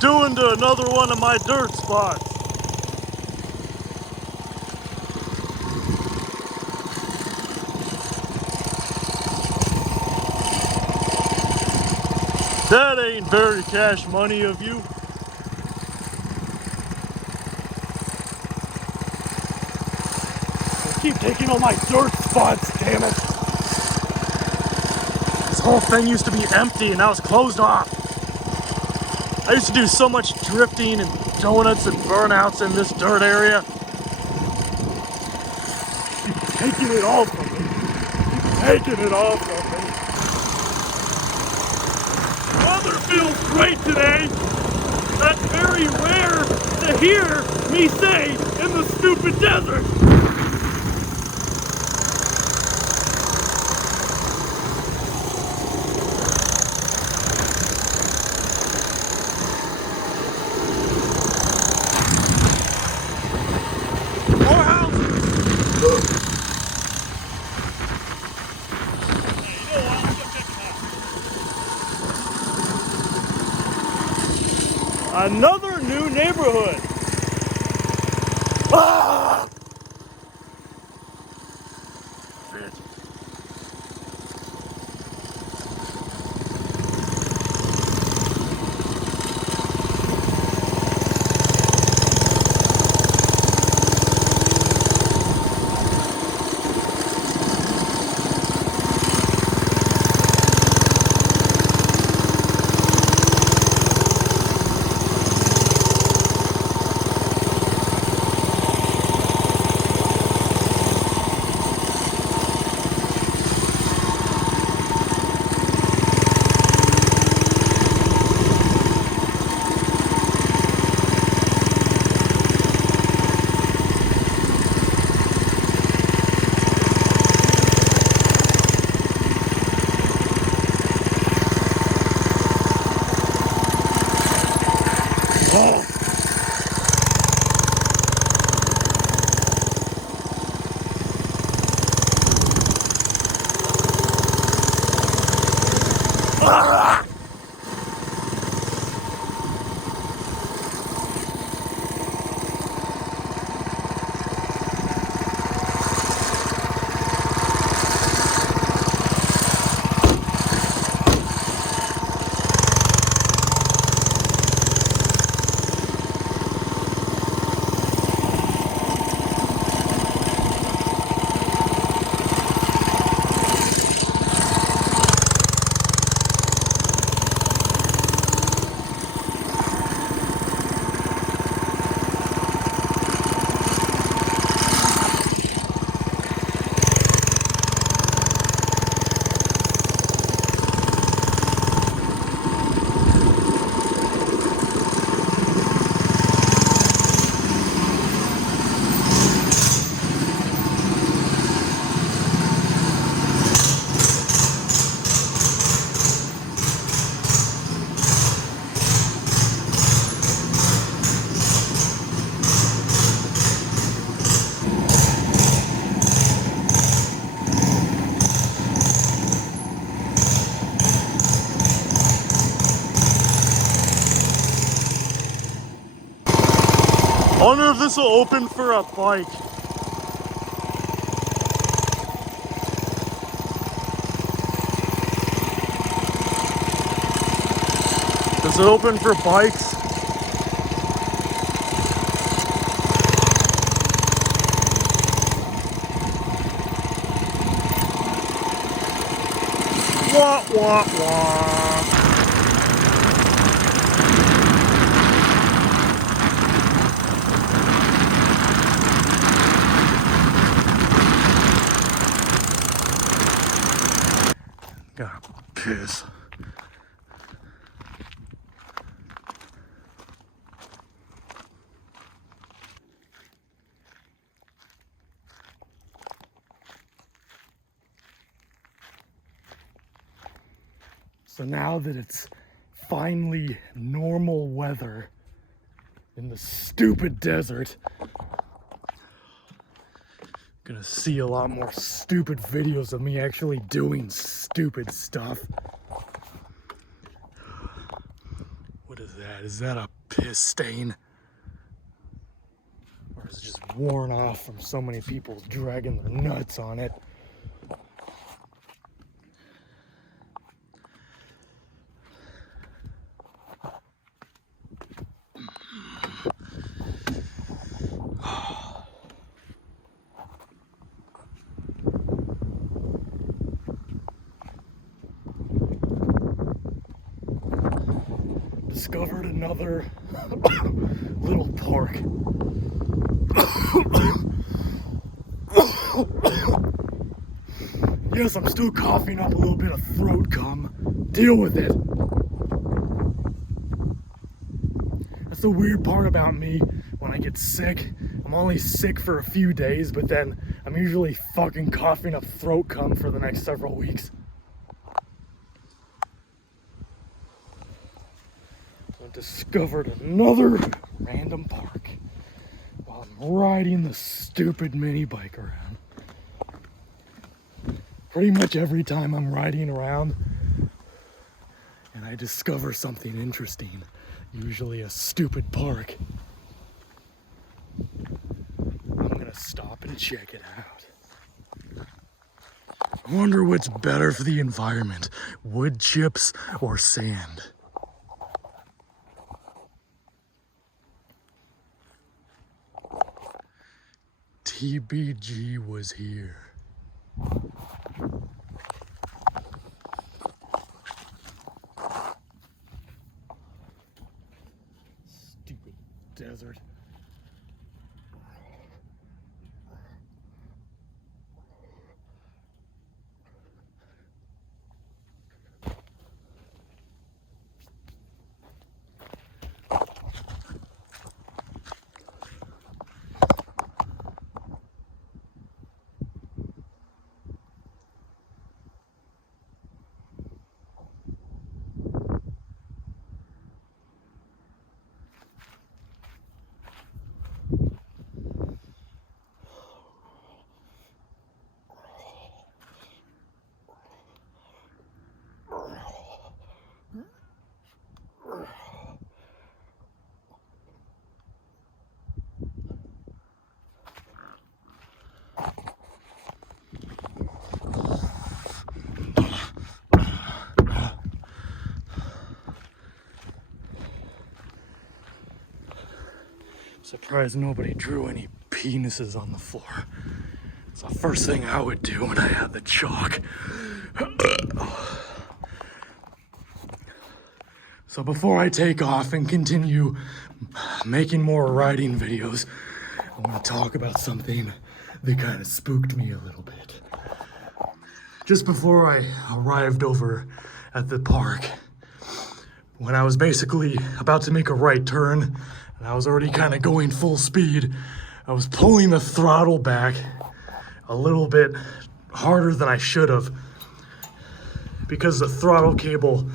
doing to another one of my dirt spots? That ain't very cash money of you. I keep taking all my dirt spots, damn it. This whole thing used to be empty and now it's closed off. I used to do so much drifting and donuts and burnouts in this dirt area. Keep taking it all from me. Keep taking it all from me. Weather feels great today. That's very rare to hear me say in the stupid desert. More houses. Another new neighborhood. Ah! Shit. Oh. Ah. I wonder if this will open for a bike. Does it open for bikes? Wah, wah, wah. Gotta piss. So now that it's finally normal weather in the stupid desert, gonna see a lot more stupid videos of me actually doing stupid stuff. What is that? Is that a piss stain. Or is it just worn off from so many people dragging their nuts on it? Discovered another little park. Yes, I'm still coughing up a little bit of throat cum. Deal with it. That's the weird part about me. When I get sick, I'm only sick for a few days, but then I'm usually fucking coughing up throat cum for the next several weeks. I discovered another random park while I'm riding the stupid mini bike around. Pretty much every time I'm riding around and I discover something interesting, usually a stupid park, I'm gonna stop and check it out. I wonder what's better for the environment, wood chips or sand. TBG was here. Stupid desert. Surprised nobody drew any penises on the floor. It's the first thing I would do when I had the chalk. So before I take off and continue making more riding videos, I want to talk about something that kind of spooked me a little bit. Just before I arrived over at the park, when I was basically about to make a right turn, and I was already kind of going full speed, I was pulling the throttle back a little bit harder than I should have because the throttle cable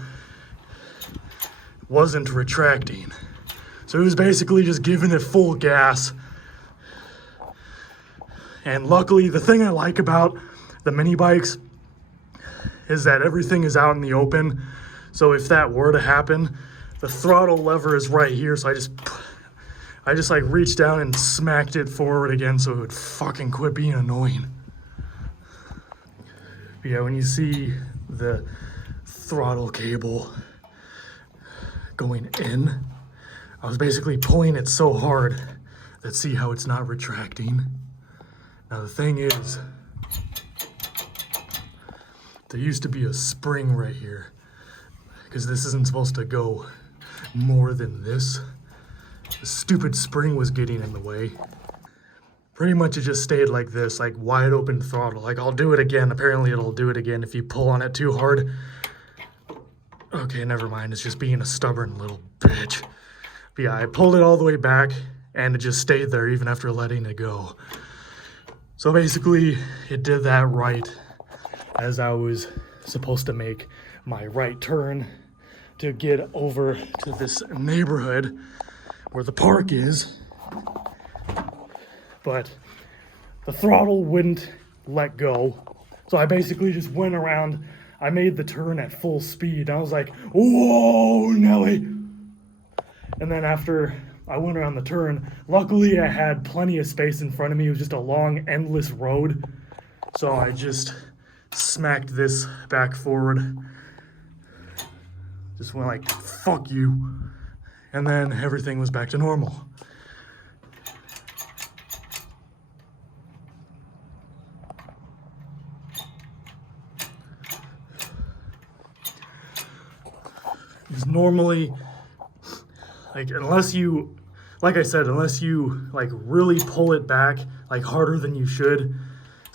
wasn't retracting. So it was basically just giving it full gas. And luckily, the thing I like about the mini bikes is that everything is out in the open. So if that were to happen, the throttle lever is right here. So I just like reached down and smacked it forward again so it would fucking quit being annoying. But yeah, when you see the throttle cable going in, I was basically pulling it so hard that see how it's not retracting. Now the thing is, there used to be a spring right here because this isn't supposed to go more than this. The stupid spring was getting in the way. Pretty much it just stayed like this, like wide open throttle. Like I'll do it again. Apparently it'll do it again if you pull on it too hard. Okay, never mind. It's just being a stubborn little bitch. But yeah, I pulled it all the way back and it just stayed there even after letting it go. So basically it did that right as I was supposed to make my right turn to get over to this neighborhood where the park is, but the throttle wouldn't let go. So I basically just went around, I made the turn at full speed. I was like, whoa, Nelly. And then after I went around the turn, luckily I had plenty of space in front of me. It was just a long, endless road. So I just smacked this back forward. Just went like, fuck you. And then everything was back to normal. Because normally, like, unless you, like I said, unless you like really pull it back like harder than you should,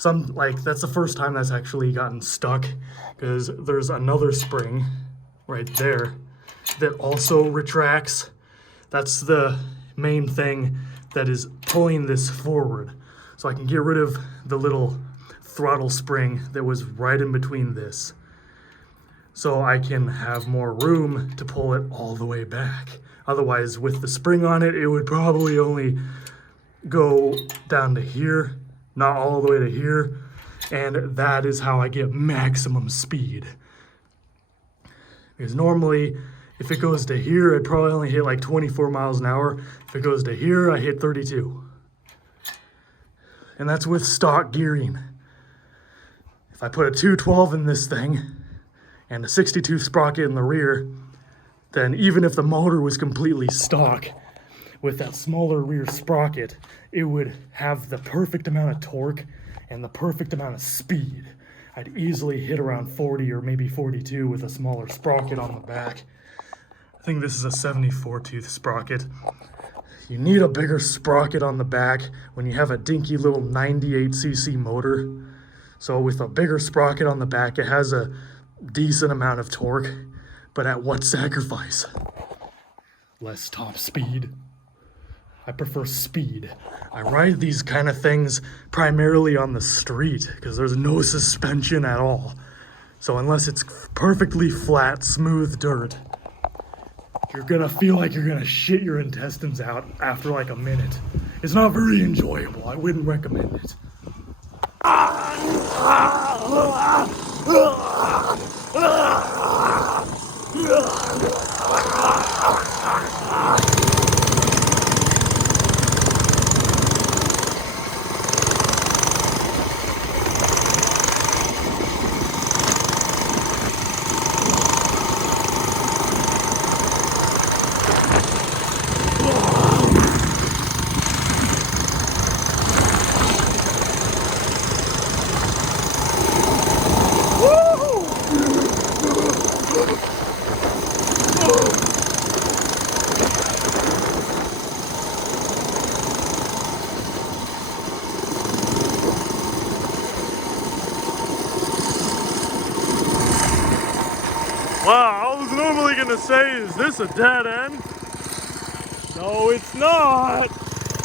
that's the first time that's actually gotten stuck, because there's another spring right there that also retracts. That's the main thing that is pulling this forward. So I can get rid of the little throttle spring that was right in between this, so I can have more room to pull it all the way back. Otherwise, with the spring on it, it would probably only go down to here, not all the way to here, and that is how I get maximum speed. Because normally, if it goes to here, I'd probably only hit like 24 miles an hour. If it goes to here, I hit 32. And that's with stock gearing. If I put a 212 in this thing and a 62 sprocket in the rear, then even if the motor was completely stock, with that smaller rear sprocket, it would have the perfect amount of torque and the perfect amount of speed. I'd easily hit around 40 or maybe 42 with a smaller sprocket on the back. I think this is a 74 tooth sprocket. You need a bigger sprocket on the back when you have a dinky little 98cc motor. So with a bigger sprocket on the back, it has a decent amount of torque, but at what sacrifice? Less top speed. I prefer speed. I ride these kind of things primarily on the street because there's no suspension at all. So unless it's perfectly flat, smooth dirt, you're gonna feel like you're gonna shit your intestines out after like a minute. It's not very enjoyable. I wouldn't recommend it. Wow, I was normally gonna say, is this a dead end? No, it's not.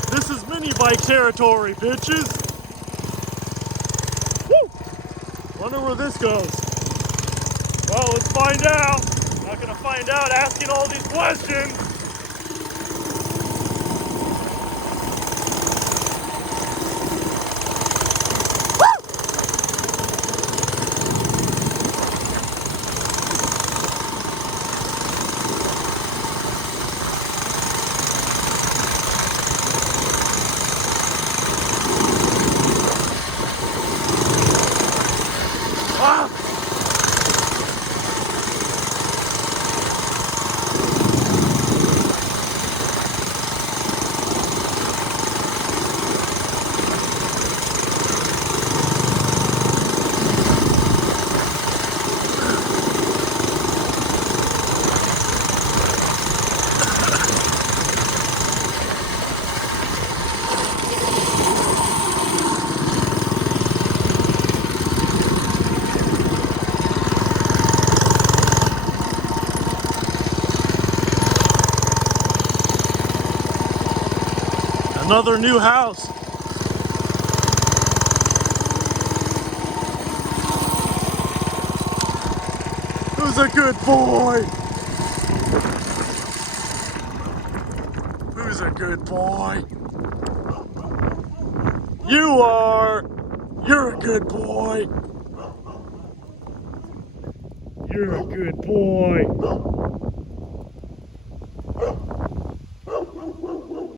This is mini bike territory, bitches. Woo! Wonder where this goes. Well, let's find out. Not gonna find out asking all these questions. Another new house. Who's a good boy? Who's a good boy? You are. You're a good boy. You're a good boy.